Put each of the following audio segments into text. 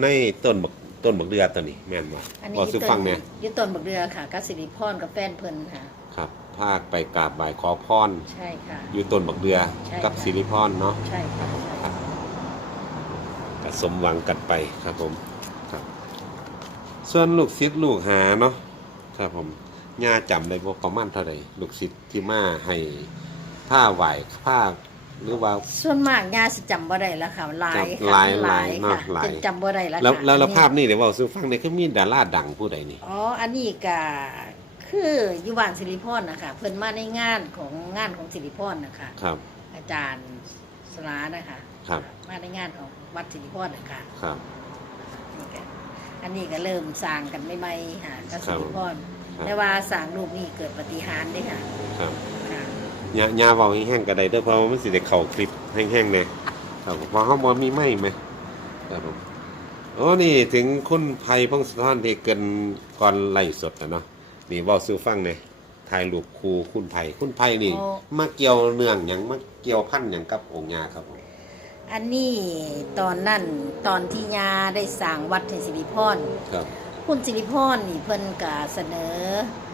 ในต้นบักต้นบักเดือตัวนี้แม่นบ่อันนี้บ่ซื้อฟังเนี่ยยึดต้นบักเดือค่ะกับสิริพรกับแฟนเพิ่นค่ะ ครับภาคไปกราบบ่ายขอพรใช่ค่ะ อยู่ต้นบักเดือใช่กับค่ะ สิริพรเนาะ ใช่ค่ะใช่ค่ะก็สมหวังกันไปครับผมครับ ส่วนลูกศิษย์ลูกหาเนาะครับผมย่าจำได้บ่ประมาณเท่าใดลูกศิษย์ที่มาให้ผ้าไหว้ผ้า หรือว่า ส่วนมากยาสิจำบ่ได้แล้วค่ะหลายจำค่ะหลายหลายหลายเนอะค่ะหลาย จนจำบ่ได้แล้วแล้วค่ะแล้วแล้วอันนี้ภาพนี้เดี๋ยวเว้าสู่ฟังเนี่ยคือมีดาราดังผู้ใดนี่ อ๋ออันนี้ก็คืออยู่บ้านสิริพรนะคะเพิ่นมาในงานของงานของสิริพรนะคะครับ อาจารย์สลานะคะครับ มาในงานของวัดสิริพรนะคะครับ นี่ก็อันนี้ก็เริ่มสร้างกันใหม่ๆค่ะก็สิริพรครับ แต่ว่าสร้างรูปนี้เกิดปาฏิหารย์เด้ค่ะ ครับค่ะ ยาญาเว้าแห้งๆก็ได้เด้อเพราะว่ามันสิได้เข้าคลิปแห้งๆแน่ครับผมเพราะเฮาบ่มีไม้ไหมครับผมโอ้นี่ถึงคุณไผพงศธรที่เกินก่อนไล่สดน่ะเนาะนี่เว้าสู่ฟังแหน่ถ่ายรูปคู่คุณไผคุณไผนี่โอ้มาเกี่ยวเนื่องหยังมาเกี่ยวพันหยังกับองค์ญาครับผมอันนี้ตอนนั้นตอนที่ยาได้สร้างวัดให้สิริพรครับคุณสิริพรนี่เพิ่นก็เสนออ่า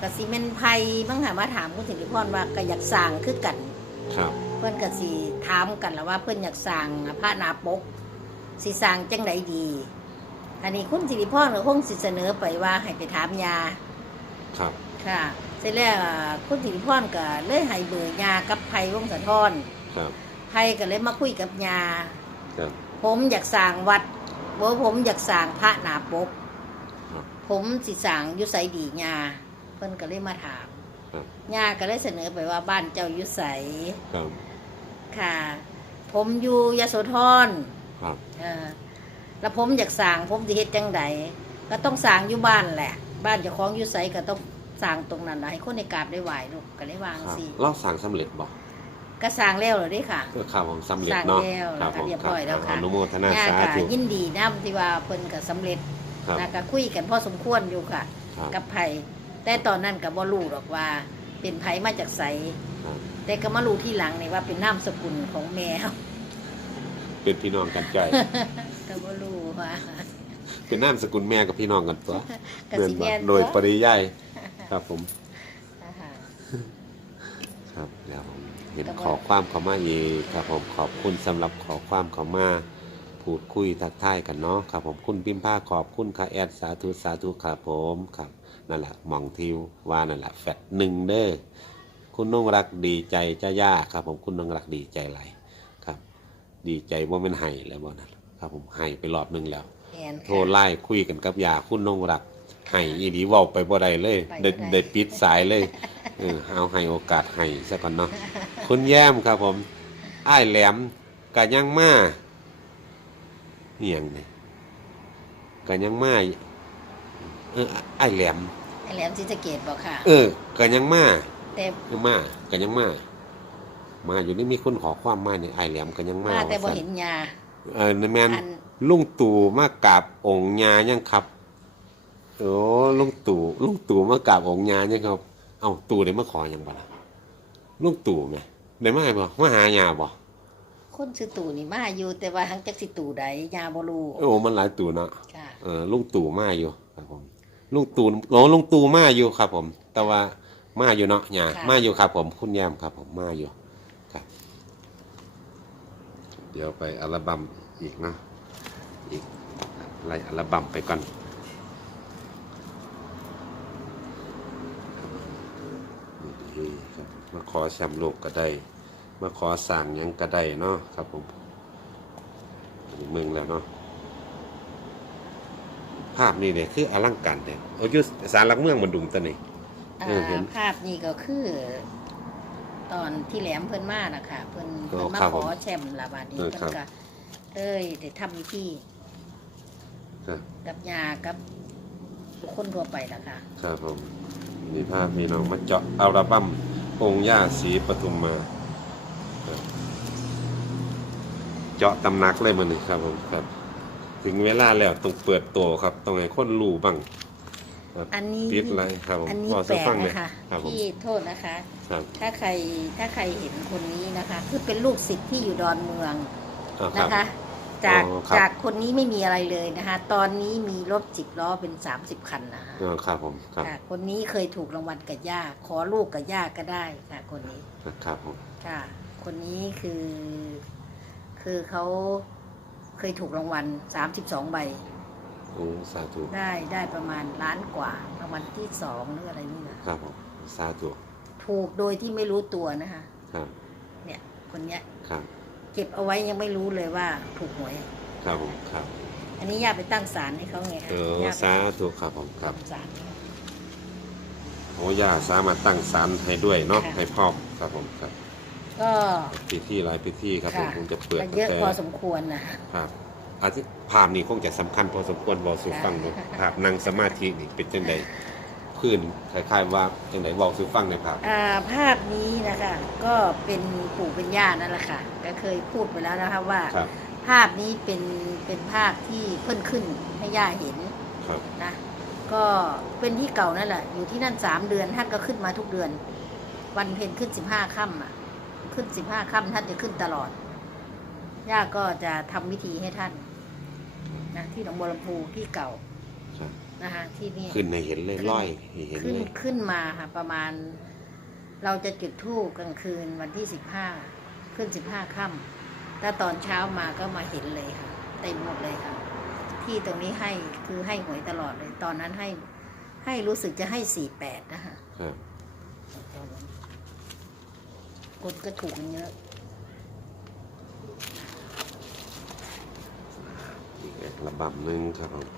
กสิเมนไพบ้างหามาถามคุณสิริพรว่าก็อยากสร้างคือกัน ครับเพิ่นก็สิถามกันแล้วว่าเพิ่นอยากสร้างพระนาปกสิสร้างจังไดดี อันนี้คุณสิริพรก็คงสิเสนอไปว่าให้ไปถามยา ครับค่ะเสร็จแล้วคุณสิริพรก็เลยให้เบอร์ยากับไพวงศธรครับไพก็เลยมาคุยกับยาครับผมอยากสร้างวัดบ่ผมอยากสร้างพระนาปกครับ ผมสิสร้างอยุไสดีญาเพิ่นก็เลยมาถามครับญาก็เลยเสนอไปว่าบ้านเจ้าอยุไสครับค่ะ ผมอยู่ยโสธรครับเออแล้วผมอยากสร้างผมสิเฮ็ดจังใดก็ต้องสร้างอยู่บ้านแหละ บ้านเจ้าของอยุไสก็ต้องสร้างตรงนั้นล่ะให้คนในกราบได้ไหวลูกก็เลยวางครับสิเราสั่งสำเร็จบ่ก็สร้างแล้วเหรอเด้ค่ะ เพื่อข่าวของสำเร็จสั่งเนาะแล้วครับแล้วก็ผมเรียบร้อยแล้วค่ะ อนุโมทนาญาสาก็ธุ ยินดีนํที่ว่าเพิ่นก็สำเร็จ ครับนะก็คุยกันพอสมควรอยู่ค่ะ ครับ กับไผแต่ตอนนั้นก็บ่รู้หรอกว่า เป็นไผมาจากไสครับ แต่ก็มารู้ที่หลังนี่ว่าเป็นนามสกุลของแมว เป็นพี่น้องกันใจ ก็บ่รู้ว่าเป็นนามสกุลแม่กับพี่น้องกันตัวก็เดินสิบ่แม่นโดยปตัวริยายครับผมนะคะครับเดี๋ยวผมเห็นก็บ่ขอความเขามาอีกครับผมขอบคุณสำหรับขอความเขามา พูดคุยทักทายกันเนาะครับผมคุณพิมพ์ผ้าขอบคุณค่ะแอดสาธุสาธุครับผมครับนั่นแหละมองทิวว่านั่นแหละแฟดหนึ่งเด้อคุณนงรักดีใจจ้าย่าครับผมคุณนงรักดีใจไหลายครับ ดีใจว่ามันไห้แล้วบ่นั่นครับผมไห้ไปรอบหนึงแล้วแม่นโทรค่ะ ไล่คุยกันกับยาคุณนงรักให้อีดีเว้าไปบ่ได้เลยไปบ่ได้ ได้ได้ปิดสายเลยเออเอาให้โอกาสให้ซะก่อนเนาะคุณแย้มครับผมอ้ายแหลมกะยังมา เหียงนี่กะยังมาเอออ้ายแหลมไอ้แหลมศรีสะเกษบอกค่ะ เออกะยังมาแต่เออมากะยังมามาอยู่นี่มีคนขอความมาเนี่ยอ้ายแหลมกะยังมามาแต่บ่ว่าซั่นเห็นยาเออนั่นแม่นอันลุงตู่มากราบองค์ญายังครับโอ้ลุงตู่ลุงตู่มากราบองค์ญายังครับ เอ้าตู่ได้มาขอหยังบ่ล่ะลุงตู่ไหมได้มาบ่มาหาญาบ่ คนชื่อตู่นี่มาอยู่แต่ว่าหังจักสิตู่ใดยาบ่รู้โอ้มันหลายตู่เนาะค่ะเออลุงตู่มาอยู่ครับผมลุงตู่โอ้ลุงตู่มาอยู่ครับ ผม แต่ว่ามาอยู่เนาะญาค่ะมาอยู่ครับ ผมคุณแย้มครับ ผมมาอยู่ครับ เดี๋ยวไปอัลบั้มอีกเนาะอีกไล่อัลบั้มไปก่อนนี่ครับมาขอแชมป์โลกก็ได้ มาขอสั่งหยังก็ได้เนาะครับผมเมืองแล้วเนาะภาพนี่เนี่ยคืออลังการเนี่ยเอาอยุสารหลักเมืองมันดุมตัวนี้อ่าเออเห็น ภาพนี้ก็คือ ตอนที่แหลมเพิ่นมานะคะเพิ่นอ๋อเพิ่นมาครับขผอมแชมป์ลาบาดนี้เออเพิ่นครับก็เลยได้ทำพิธีครับกับยากับบุคคลทั่วไปนะคะครับผมนี่ภาพพี่น้องมาเจาะอัลบั้มองค์ย่าศรีปทุมมาครับ เจาะตำหนักเลยมันนี่ครับผมครับ ถึงเวลาแล้วต้องเปิดตัวครับต้องให้คนรู้บ้างครับอันนี้ปิดอะไรครับผมอันนี้พอแปลจะกฟังไหมนะคะครับผมที่โทษนะคะ ครับถ้าใครถ้าใครเห็นคนนี้นะคะ คือเป็นลูกศิษย์ที่อยู่ดอนเมืองเอาครับ นะคะ จากอ๋อครับ จากคนนี้ไม่มีอะไรเลยนะคะ ตอนนี้มีรถจิบล้อเป็น 30 คันนะคะเออครับผมครับค่ะคนนี้เคยถูกรางวัลกับย่าขอลูกกับย่าก็ได้ค่ะ คนนี้ครับผม ค่ะ คนนี้คือ คือเขาเคยถูกรางวัล 32 ใบโอ้สาธุได้ได้ประมาณล้านกว่ารางวัลที่สองหรืออะไรนี่นะครับผมสาธุถูกโดยที่ไม่รู้ตัวนะคะครับเนี่ยคนเนี้ยครับเก็บเอาไว้ยังไม่รู้เลยว่าถูกหวย ครับผมครับ อันนี้ย่าไปตั้งศาลให้เขาไงคะเออย่าไปสาธุครับผมครับตั้งศาลโอ้ย่าสามารถตั้งศาลให้ด้วยเนาะค่ะให้พ่อครับผมครับ ก็พิธีหลายพิธีครับผมค่ะคงจะเปิดก็เยอะตั้งแต่พอสมควรนะครับอาจจะภาพนี้คงจะสำคัญพอสมควรบอกสู่ฟังเนาะค่ะภาพนั่งสมาธินี่เป็นจังไดพื้นคล้ายๆว่าจังไดบอกสู่ฟังในอยครับอ่าภาพนี้นะคะก็เป็นปู่เป็นย่านั่นแหละค่ะ ก็เคยพูดไปแล้วนะคะว่าครับภาพนี้เป็นเป็นภาพที่เพิ่นขึ้นให้ย่าเห็นครับนะก็เป็นที่เก่านั่นแหละอยู่ที่นั่นสามเดือนท่านก็ขึ้นมาทุกเดือน วันเพ็ญขึ้นสิบห้าค่ำอะ ขึ้นสิบห้าค่ำท่านจะขึ้นตลอด ย่าก็จะทำพิธีให้ท่านนะที่หนองบัวลำพูที่เก่าครับนะคะที่นี่ขึ้นให้เห็นเลยร้อยให้เห็นขึ้นเลยขึ้นมาค่ะ ประมาณ เราจะจุดธูปกลางคืนวันที่สิบห้าขึ้นสิบห้าค่ำแล้วตอนเช้ามาก็มาเห็นเลยค่ะเต็มหมดเลยค่ะ ที่ตรงนี้ให้คือให้หวยตลอดเลย ตอนนั้นให้ให้รู้สึกจะให้สี่แปดนะคะ ครับตอนนั้นคนก็ถูกกันเยอะอีกอัลบั้มหนึงครับผม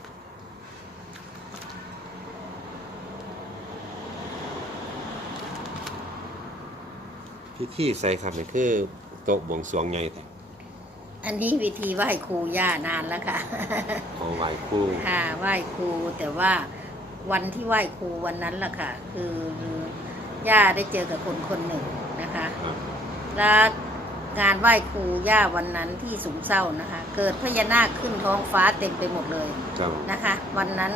พิธีใส่ครับนี่คือโต๊ะบวงสรวงใหญ่แต่อันนี้วิธีไหว้ครูย่านานแล้วค่ะ ขอไหว้ครู่ค่ะไหว้ครูแต่ว่าวันที่ไหว้ครูคืนนั้นล่ะค่ะ คือ ย่าได้เจอกับคนคนหนึ่งนะคะครับและงานไหว้ครูย่าวันนั้นที่สูงเศร้านะคะ เกิดพญานาคขึ้นท้องฟ้าเต็มไปหมดเลยครับนะคะ วันนั้น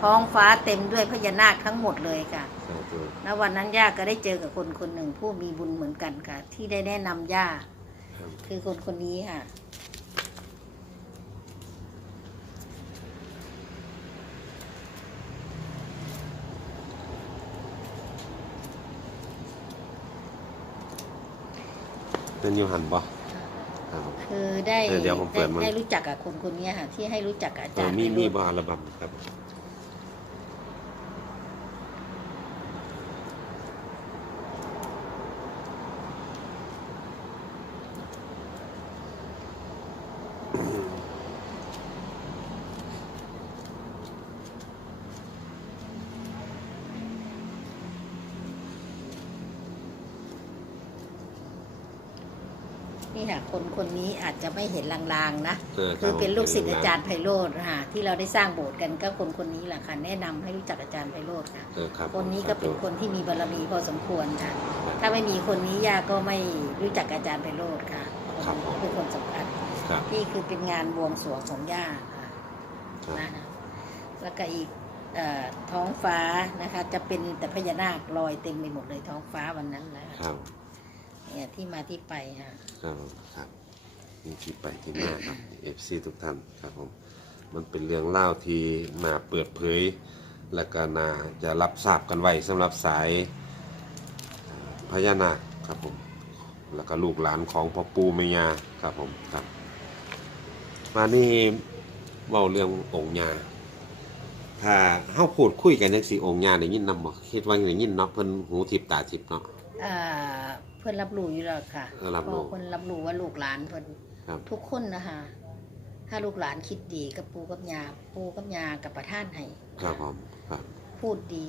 ท้องฟ้าเต็มด้วยพญานาคทั้งหมดเลยค่ะสาธุแล้ววันนั้นย่าก็ได้เจอกับคนคนหนึ่งผู้มีบุญเหมือนกันค่ะ ที่ได้แนะนำย่าครับคือคนคนนี้ค่ะ เป็นอยูหันบ่ครับคือได้เออเดี๋ยวผมเปิดได้มาได้รู้จักกับคนคนนี้ค่ะที่ให้รู้จักกับอาเอจาอรย์มีไพโรมีจน์บ่อัลบั้มครับ นี่ค่ะ คนคนนี้อาจจะ ไม่เห็นลางๆนะเออคือเป็นลูกศิษย์คบอาจารย์ไพโรธค่ะที่เราได้สร้างโบสถ์กันก็คนคนนี้แหละค่ะแนะนำให้รู้จักอาจารย์ไพโรธค่ะเออครับคนนี้ก็เป็นสาธุคนที่มีบารมีพอสมควรค่ะถ้าไม่มีคนนี้ย่าก็ไม่รู้จักอาจารย์ไพโรธค่ะคนนี้เป็นคนสำคัญครับนี่คือเป็นงานบวงสรวงของย่าค่ะครับนะแล้วก็อีกเอ่อท้องฟ้านะคะ จะเป็นแต่พญานาคลอยเต็มไปหมดเลยท้องฟ้าวันนั้นนะคะครับเนี่ยที่มาที่ไปค่ะครับ ครับนี่ที่ไปที่มาครับ FC ทุกท่านครับผมมันเป็นเรื่องเล่าวที่มาเปิดเผย และก็น่าจะรับทราบกันไว้สำหรับสายเอ่อพญานาคครับผมแล้วก็ลูกหลานของพ่อปู่แม่ย่าครับผมครับมานี่เว้าเรื่ององค์ย่าถ้าเฮาพูดคุยกันจังซี่องค์ย่าได้ยินนำบ่คิดว่าได้ยินเนาะเพิ่นหูทิพตาทิพเนาะอ่าเพื่อนรับรู้อยู่แล้วค่ะเออรับรู้เพาะเพื่อนรับรู้ว่าลูกหลานเพื่อน ครับ ทุกคนนะคะถ้าลูกหลานคิดดีกับปูกับยาปูกับยากับประท่านให้ครับผมครับ พูดดี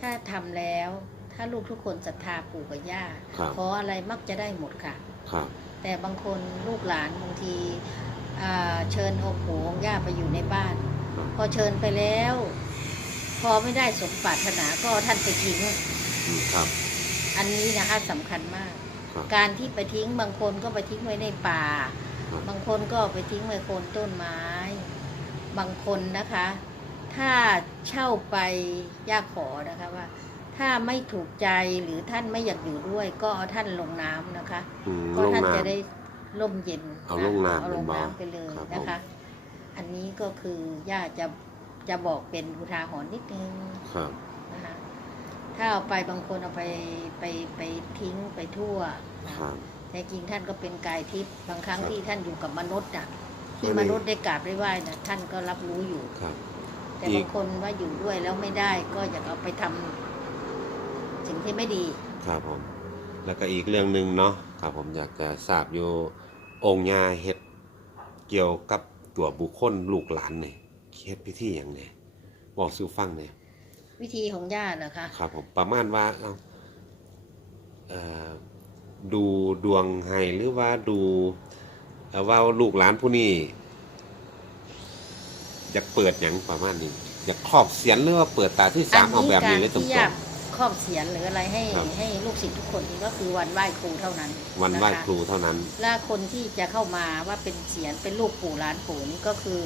ถ้าทำแล้ว ถ้าลูกทุกคนศรัทธาปู่กับย่าครับขออะไรมักจะได้หมดค่ะครับแต่บางคนลูกหลานบางทีอ่าเชิญองค์ปู่องค์ย่าไปอยู่ในบ้านครับพอเชิญไปแล้ว พอไม่ได้สมปรารถนาก็เอาท่านไปทิ้งอืมครับ อันนี้นะคะสำคัญมาก ครับการที่ไปทิ้งบางคนก็ไปทิ้งไว้ในป่า ครับ บางคนก็ไปทิ้งไว้โคนต้นไม้ บางคนนะคะ ถ้าเช่าไปย่าขอนะคะว่า ถ้าไม่ถูกใจหรือท่านไม่อยากอยู่ด้วย ก็เอาท่านลงน้ำนะคะ อืมก็ลงท่านน้ จะได้ร่มเย็นเอาลงน้ำเอาลงเป็นบ่น้ำไปเลยครับผมนะคะ อันนี้ก็คือย่าจะจะบอกเป็นอุทาหรณ์นิดนึงครับนะคะ ถ้าเอาไปบางคนเอาไปไปไปทิ้งไปทั่วนะครับแต่จริงท่านก็เป็นกายทิพย์บางครั้งครับที่ท่านอยู่กับมนุษย์น่ะที่ไม่มได้นุษย์ได้กราบได้ไหว้น่ะท่านก็รับรู้อยู่ครับแต่อีกบางคนว่าอยู่ด้วยแล้วไม่ได้ก็อยากเอาไปทำสิ่งที่ไม่ดี ครับผม แล้วก็อีกเรื่องหนึ่งเนาะครับผมอยากจะทราบอยู่องค์ยาเฮ็ดเกี่ยวกับตัวบุคคลลูกหลานเนี่ยเฮ็ดพิธีอย่างเนี่ยบอกสู่ฟังเนี่ย วิธีของญาติเหรอคะครับผมประมาณว่าเอาเอ่อดูดวงให้หรือว่าดูเอ่อว่าลูกหลานผู้นี้อยากเปิดอย่างประมาณนี้อยากครอบเสียนหรือว่าเปิดตาที่สามเอาแบบนี้เลยตรที่งอยากครอบเสียนหรืออะไรให้ครับ ให้ลูกศิษย์ทุกคนก็คือวันไหว้ครูเท่านั้นๆวันไหว้ะะครูเท่านั้น และคนที่จะเข้ามาว่าเป็นเสียนเป็นลูกปู่หลานปู่นี่ก็คือ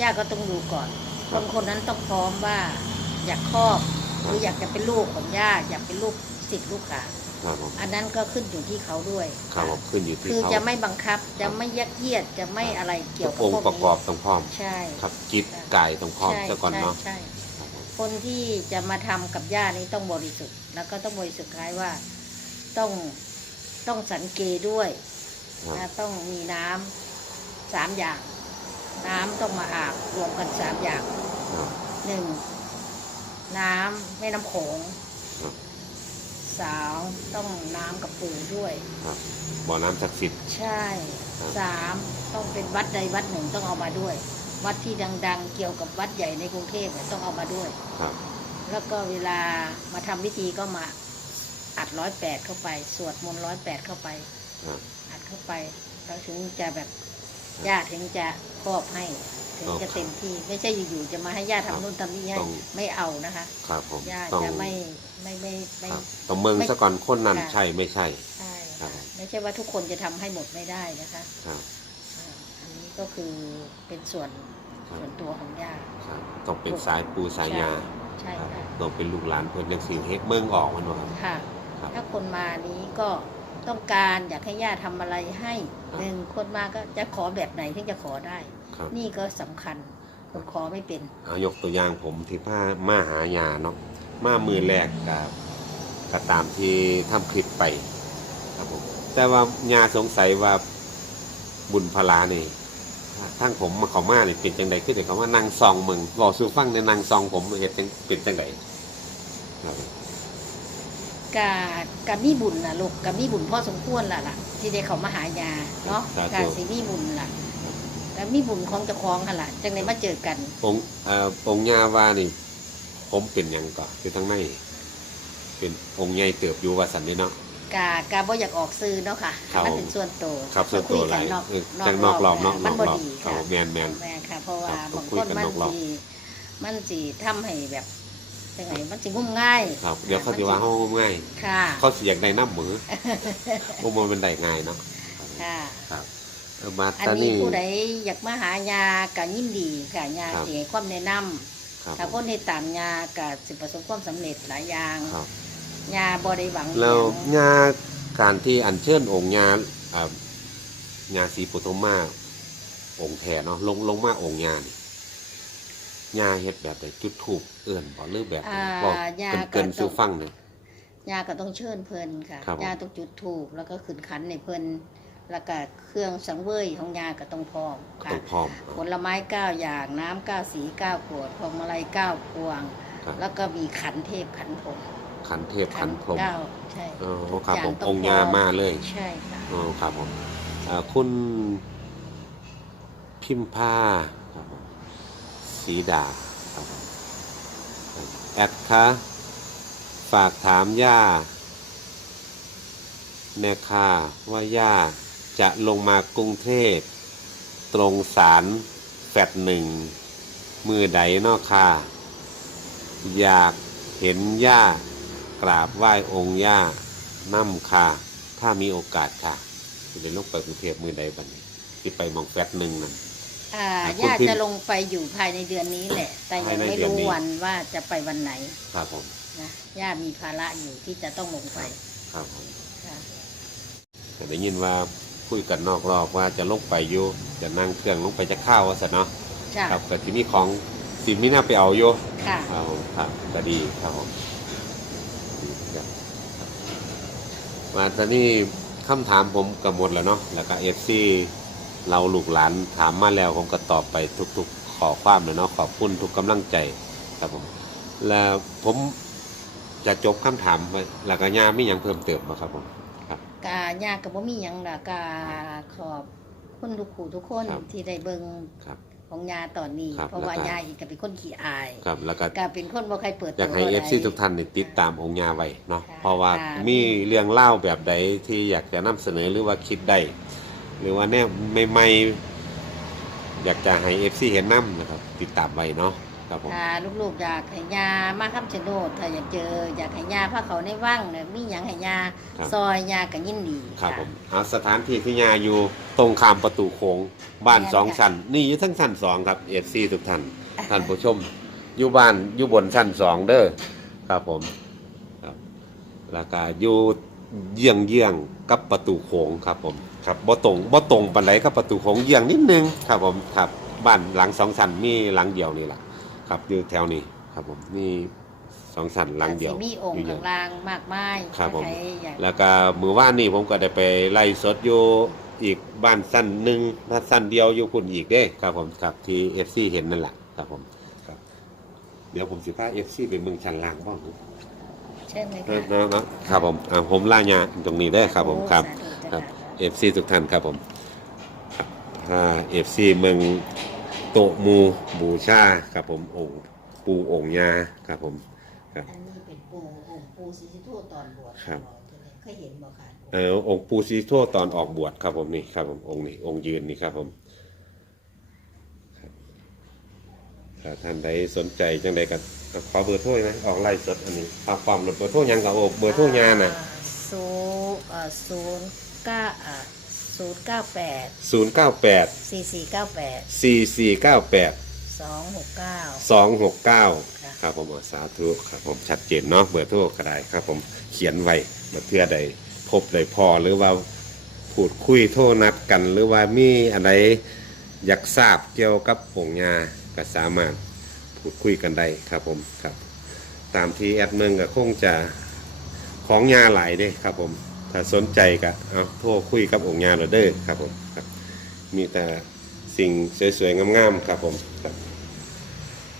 ญาติก็ต้องดูก่อนคครับนคนนั้นต้องพร้อมว่า อยากครอบหรืออยากจะเป็นลูกของญาติอยากเป็นลูกศิษย์ลูกหาครับผมอันนั้นก็ขึ้นอยู่ที่เขาด้วย ครับผมขึ้นอยู่ที่คือเขาจะไม่บังคับจะไม่ยัดเยียดจะไม่อะไรเกี่ยวกับองพวค์กประกอบนี้ต้องพร้อม ใช่ครับจิตกายต้องพร้อมใช่ซะก่อนเนาะใช่ใช่ ครับผมคนที่จะมาทำกับญาตินี้ต้องบริสุทธิ์ แล้วก็ต้องบริสุทธิ์คล้ายว่า ต้องต้องสังเกตด้วยครับ นะต้องมีน้ำสามอย่าง น้ำต้องมาอาบรวมกันสามอย่างครับหนึ่ง น้ำแม่น้ำโขงครับ สาวต้องน้ำกับปูด้วย ครับบ่อน้ำศักดิ์สิทธิ์ ใช่ครับ สามต้องเป็นวัดใดวัดหนึ่งต้องเอามาด้วย วัดที่ดัง ๆ เกี่ยวกับวัดใหญ่ในกรุงเทพเนี่ยต้องเอามาด้วย ครับ แล้วก็เวลามาทำพิธีก็มาอัดร้อยแปดเข้าไป สวดมนต์ร้อยแปดเข้าไป ครับ อัดเข้าไปเราถึงจะแบบญาติถึงจะครอบให้ ถึงจะเต็มที่ไม่ใช่อยู่ๆจะมาให้ญาติทำนู่นทำนี่ให้ต้องไม่เอานะคะ ครับผมญาติต้องจะไม่ไม่ไม่ไม่ครับต้องเมืองไม่ซะก่อนคนนั้นค่ะใช่ไม่ใช่ใช่ครัค่ะบไม่ใช่ว่าทุกคนจะทำให้หมดไม่ได้นะคะครับอ่าอันนี้ก็คือเป็นส่วนครับส่วนตัวของญาติครับต้องเป็นสายปูสายยาใช่ครับค่ะต้องเป็นลูกหลานเพิ่นจังสิเฮ็ดเมืองออกมันว่าค่ะครับถ้าคนมานี้ก็ต้องการอยากให้ญาติทำอะไรให้ครับหนึ่งคนมาก็จะขอแบบไหนถึงจะขอได้ ครับนี่ก็สำคัญคนขอไม่เป็นเอายกตัวอย่างผมที่พามาหายาเนาะมามือแรกกับก็ตามที่ทำคลิปไปครับผมแต่ว่ายาสงสัยว่าบุญพลานี่ทั้งผมมาเขามานี่เป็นจังใดคือแต่เขาว่านั่งซองมึงบอกสู่ฟังในนั่งซองผมเฮ็ดจังเป็นจังใดครับกากามีบุญล่ะลูกกามีบุญพ่อสมควรล่ะล่ะ ที่ได้เขามาหายาเนาะสาธุกาสิมีบุญล่ะ กามีบุญของเจ้าของหั่นล่ะจังไดมาเจอกันองค์เอ่อองค์ยาว่านี่ ผมเป็นหยังก่อนคือทั้งในเป็นองค์ใหญ่เติบอยู่ว่าสันนี่เนาะ กากาบ่อยากออกซื้อเนาะค่ะครับมันเป็นส่วนตัวครับส่วนตัวหคุลายยกันนอกเออจังนอกรอบนอกมันนบ่อกรอบดีครับค่ะแมนแมน แม่ค่ะเพราะว่าครับบางคุคยนกันมันนอกรอบ สิมันสิทำให้แบบยังไงมันสิงุ่มง่ายครับ เดี๋ยวเขาจะว่าห้องง่าย ค่ะเขาเสียงในน้ำมือ โอ้มันเป็นได้ง่ายเนาะ ค่ะ ครับเออ มาอันตอนนี้นี้ผู้ใดอยากมาหายาก็ยินดีค่ะยาครับ สิให้ความแนะนำครับถ้าคนให้ตามยาก็สิประสบความสำเร็จหลายอย่างครับ ยาบ่ได้หวังแล้วอิหยังงาการที่อัญเชิญองค์งาอ่างาสีปุตมาองค์แทนเนาะลงลงมาองค์งานี่งาเฮ็ดแบบใดจุดถูกเอื่นบ่หรือแบบไหนอ่าบอกยาเกินก็เกินต้สู่องฟังเนี่ยยาก็ต้องเชิญเพิ่นค่ะครับผม ยาต้องจุดถูกแล้วก็ขึ้นขันในเพิ่น แล้วก็เครื่องสังเวยของยาก็ต้องพร้อมก็ค่ะต้องพร้อม ผลไม้เก้าอย่างน้ำเก้าสีเก้าขวดพวงมาลัยเก้าพวง ครับ แล้วก็มีขันเทพขันพรหมขันเทพขันพรหมเก้าใช่อ๋อครับผมย่องค์งามาเลยใช่ค่ะอ๋อครับผมอ่าคุณพิมพาครับผมสีดาครับผมแอดคะฝากถามย่าแน่ค่ะว่าย่า จะลงมากรุงเทพ ตรงสารแฟดหนึ่ง มือใดเนอกค่ะอยากเห็นย่ากราบไหว้องค์ย่าน้ำค่ะถ้ามีโอกาสค่ะจะได้ลงไปกรุงเทพมือใดบัดนี้ที่ไปหมองแฟดหนึ่งนั่นอ่าอ่าคุณญาติพิมพ์จะลงไปอยู่ภายในเดือนนี้แหละ แต่ยังภายในไม่เดือนรู้นี้วันว่าจะไปวันไหน ครับผมนะญาติมีภาระอยู่ที่จะต้องลงไป ครับผมค่ะแต่ได้ยินว่า คุยกันนอกรอบว่าจะลงไปอยู่จะนั่งเครื่องลงไปจะเข้าวว่าซะเนาะจ้ะครับแต่ที่นี่ของสิมีน่าไปเอาอยู่ค่ะครับผมครับก็ดีครับผมครับมาตอนนี้คำถามผมก็หมดแล้วเนาะแล้วก็เอฟซีเราลูกหลานถามมาแล้วผมก็ตอบไปทุกๆขอความเลยเนาะขอบคุณทุกกำลังใจครับผม แล้วผมจะจบคำถามไปแล้วก็ย่ามีอย่างเพิ่มเติมไหมครับผมครับ กายากกับบ่มีหยังล่ะกาขอบคุณทุกคู่ทุกคนครับที่ได้เบิ่งครับ ของยาตอนนี้ ครับเพราะว่าแล้วก็ ยาอีกก็เป็นคนขี้อายครับแล้วก็ก็เป็นคนบ่ใครเปิดอยากให้ตัวเอฟซีใดทุกท่านนี่ติดตามองค์ยาไว้เนาะค่ะเพราะว่าค่ะ มีเรื่องเล่าแบบใดที่อยากจะนำเสนอหรือว่าคิดได้หรือว่าแนวใหม่ๆอยากจะให้เอฟซีเห็นน้ำนะครับ ติดตามไว้เนาะ ครับผม ถ้าลูกๆอยากให้ยามาคำชะโนดถ้าอยากเจออยากให้ยาพาเขาในว่างเนี่ยมีหยังให้ยาครับ ซอยยาก็ยินดีครับะ ผมเอาสถานที่ที่ยาอยู่ตรงข้ามประตูโค้งบ้านแม่นสองค่ะ ชั้น นี่อยู่ทั้งชั้นสองครับเอฟซีทุกท่านท่านผู้ชม อยู่บ้านอยู่บนชั้นสองเด้อครับผมครับแล้วก็อยู่เยี่ยงเยี่ยงๆกับประตูโค้งครับผมครับบ่ตรงบ่ตรงปานใดกับประตูโค้งเยี่ยงนิดนึงครับผมครับบ้านหลังสองชั้นมีหลังเดียวนี่แหละ ครับอยู่แถวนี้ครับผมนี่สองชั้นหลังเดียวสิมีองค์ยู่เยี่ข้ายงล่างมากมายครับผมใครอยากแล้วก็มือว่านนี่ผมก็ได้ไปไล่สดอยู่อีกบ้านสั้นหนึ่งบ้านสั้นเดียวอยู่คุณอีกเด้ครับผมครับที่เอฟซีเห็นนั่นแหละครับผมครับ เดี๋ยวผมสิพาเอฟซีไปเมืองชันล่างบ้างใช่ไหมนะคะนะนะครับผมอ่าผมล่ายาตรงนี้ได้ครับผมครับ โอ้สาธุครับจ้ะเอฟซีทุกท่านครับผมครับถ้าเอฟซีเมือง โตะมูบูชาครับผมองค์ปูองค์ยาครับผมอันนี้เป็นปูองค์ปูศรีสุโธตอนบวชครับ เคยเห็นบ่คะเออองค์ปูซีโทั่วตอนออกบวชครับผมนี่ครับผมองค์นี้องค์ยืนนี่ครับผมครับถ้าท่านใดสนใจจังใดก็ขอเบอร์โทรไหมออกไล่สดอันนี้เอาความหลดเบอร์โทรยังกับโอเบอร์โทรยาน่ะ ศูนย์เอ่อศูนย์เก้าอ่า ศูนย์เก้าแปดศูนย์เก้าแปดสี่สี่เก้าแปดสี่สี่เก้าแปดสองหกเก้าสองหกเก้าค่ะครับผมอะสาธุครับผมชัดเจนเนาะเบอร์โทรก็ได้ครับผมเขียนไว้เมื่อเพื่อใดพบใดพอหรือว่าพูดคุยโทรนัดกัน หรือว่ามีอะไรอยากทราบเกี่ยวกับผงยาก็สามารถพูดคุยกันได้ครับผมครับ ตามที่แอดเมืองก็คงจะของยาหลายเด้ครับผม ถ้าสนใจก็เอาโทรคุยกับองค์ยาเราเด้อครับผมครับ มีแต่สิ่งสวยๆงามๆครับผมครับ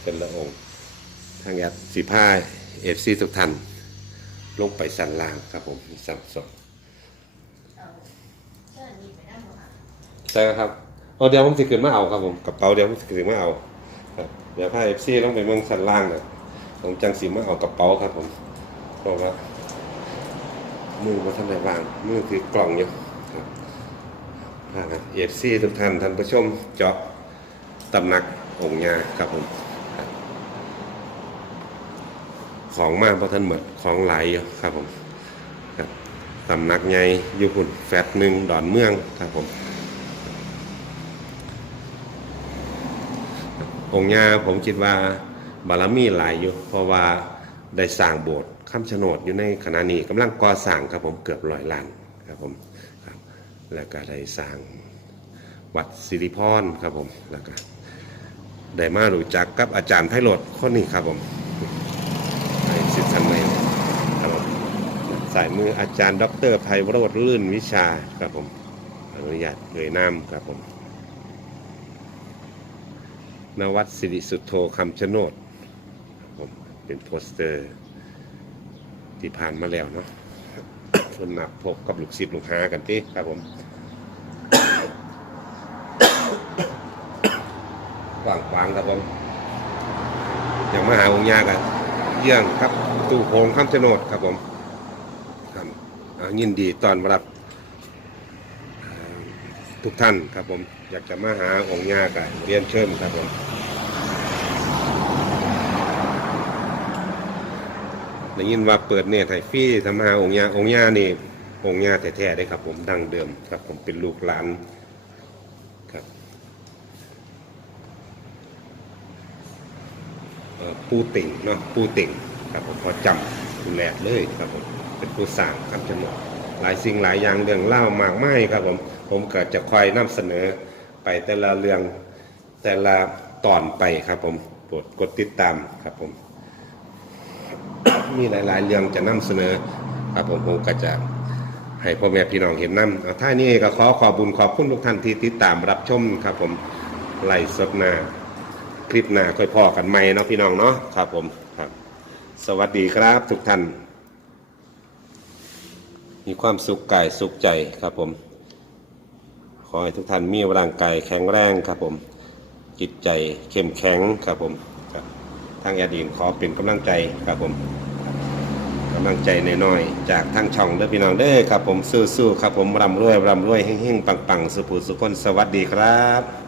เป็นละองค์ทางยัดสีผ้าเอฟซีทุกท่านลงไปสันล่างครับผมสามสองใช่ครับเอาเดี๋ยวผมสิขึ้นมาเอาครับผมกระเป๋าเดี๋ยวผมสิขึ้นมาเอาครับเดี๋ยวผ้าเอฟซีลงไปเมืองสันล่างนะผมจังสีมาเอากระเป๋าครับผมเพราะว่า มือมาทำในวาง มือคือกล่องอยู่ครับเอฟซีทุกท่านท่านผู้ชมเจาะตำหนักองค์ยาครับผม ของมากเพราะท่านเหมือนของไหลอยู่ครับผมครับสำนักใหญ่อยู่หุ่นแฟดหนึ่งดอนเมืองครับผม องค์ยาผมคิดว่าบารมีหลายอยู่ เพราะว่าได้สร้างโบสถ์ คำชะโนดอยู่ในขณะนี้กำลังก่อสร้างครับผมเกือบร้อยล้านครับผมครับแล้วก็ได้สร้างวัดสิริพรครับผมแล้วก็ได้มารู้จักกับอาจารย์ไพโรธคนนี้ครับผมในสิทธิ์สันใหม่ครับผมสายมืออาจารย์ ดรไพโรธลื่นวิชาครับผมอนุญาตเอ่ยนามครับผมนวัดสิริสุทโธคำชะโนดผมเป็นโปสเตอร์ ที่ผ่านมาแล้วเนาะเพิ่นนับพบกับลูกศิษย์ลูกหากันติครับผมกว้างขวางครับผมอย่างมาหาองค์ยากันเยี่ยงครับตู้โพงคำชะโนดครับผมครับยินดีตอนรับทุกท่านครับผมอยากจะมาหาองค์ยากันเรียนเชิญครับผม ได้ยินว่าเปิดเนตรให้ฟรีทำหาองค์ยาองค์ยานี่องค์ยาแท้ๆได้ครับ ผมดั้งเดิมครับ ผมเป็นลูกหลานครับปูติ่งเนาะปูติ่งครับผมพอจำคุณแหลกเลยครับผมเป็นผู้สร้างคำชะโนดหลายสิ่งหลายอย่างเรื่องเล่ามากมายครับผมผมก็จะคอยนำเสนอไปแต่ละเรื่องแต่ละตอนไปครับผมโปรดกดติดตามครับผม มีหลาย ๆ เรื่องจะนำเสนอครับผมผมก็จะให้พ่อแม่พี่น้องเห็นนำเอาท่านี้ก็ขอขอบุญขอบคุณทุกท่านที่ติดตามรับชมครับผมไล่สดหน้าคลิปหน้าค่อยพอกันใหม่เนาะพี่น้องเนาะครับผมครับ สวัสดีครับทุกท่าน มีความสุขกายสุขใจครับผม ขอให้ทุกท่านมีร่างกายแข็งแรงครับผม จิตใจเข้มแข็งครับผมครับทางแอดอินขอเป็นกำลังใจครับผม กำลังใจน้อยๆจากทั้งช่องเด้อพี่น้องเด้อครับผมสู้ๆครับผมร่ำรวยร่ำรวยเฮงๆปังๆสุขสุขคนสวัสดีครับ